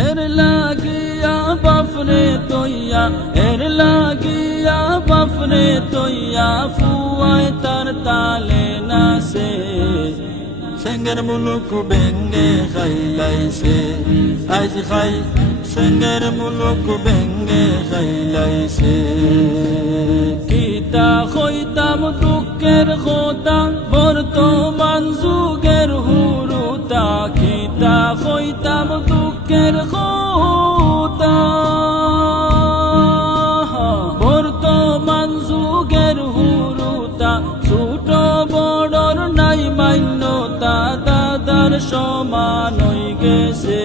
এর লাগিয়া বাপরে তৈয়া এর লাগিয়া বাপরে তৈয়া ফুয়ায় তার তালে নাচে সেঙ্গের মুলুক বেঙ্গে খাইলাইছে আজ খাই সেঙ্গের মুলুক বেঙ্গে খাইলাইছে কিতা হইতাম দুঃখের কথা বর্তমান যুগের হুরুতা কিতা হইতাম দুঃখের কথা বর্তমান যুগের হুরুতা ছোট বড়র নাই মান্যতা দাদার সমান হই গেছে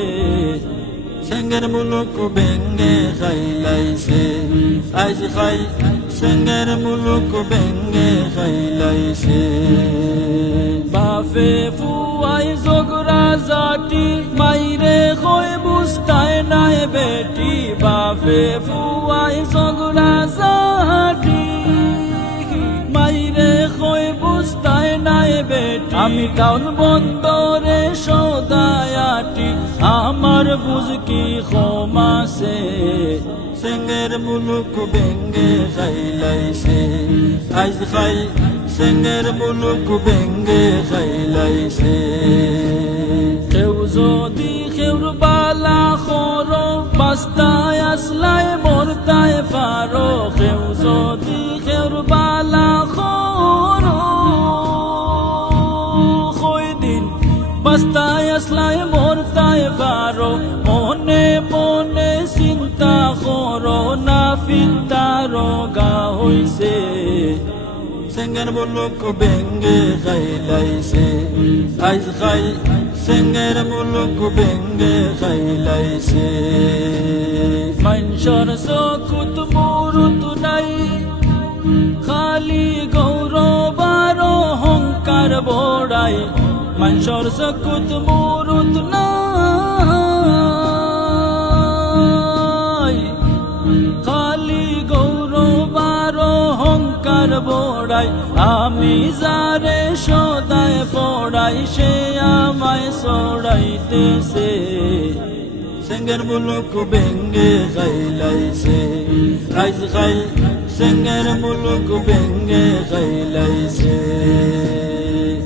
সেঙ্গের মুলুক বেঙ্গে খাইলাইছে আজ খাই সেঙ্গের মুলুক বেঙ্গে খাইলাইছে বাপে ফুয়াই জগরা জাতি মাইরে কই বুঝতায় নাই বেটি বাপে ফুয়াই জগরা জাতি মাইরে কই বুঝতায় নাই বেটি আমি টাউন বন্দরে সদায়াটি আমার বুঝ কি ক্ষমাছে সেঙ্গের মুলুক বেঙ্গে খাইলাইছে আজ খাই সেঙ্গের মুলুক বেঙ্গে খাইলাইছে কেউ যদি কেউর বালা খর বাস্তায় আসলাই মরতায় পারো কেউ যদি কেউর বালা খর কই দিন বাস্তায় আসলাই মরতায় পারো মনে মনে চিন্তা করো না ফিন্তা রোগা হইছে সেঙ্গের মুলুক বেঙ্গে খাইলাইছে আজ খাই সেঙ্গের মুলুক বেঙ্গে খাইলাইছে মানুষের চকুত মুরুত নাই খালি গৌরব আর অহংকার বড়াই মানুষের চকুত মুরুত নাই খালি গৌরব আর অহংকার বড়াই আমি যারে সদায় পড়াই সে আমায় ছড়াইতেছে সেঙ্গের মুলুক বেঙ্গে খাইলাইছে আজ খাই সেঙ্গের মুলুক বেঙ্গে খাইলাইছে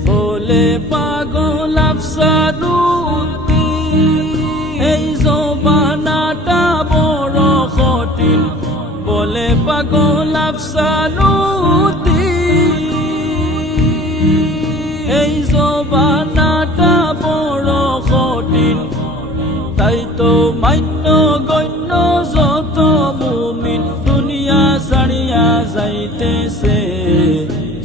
বলে পাগল আফসানুদ্দিন এই জবানাটা বড় কঠিন বলে পাগল আফসানুদ্দিন এই জবানাটা বড় কঠিন তাই তো মান্য গণ্য যত মুমিন দুনিয়া ছাড়িয়া যাইতেছে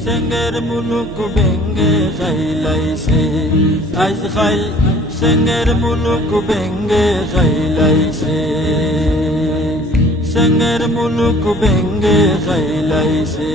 সেঙ্গের মুলুক বেঙ্গে খাইলাইছে আজ খাই সেঙ্গের মুলুক বেঙ্গে খাইলাইছে সেঙ্গের মুলুক বেঙ্গে খাইলাইছে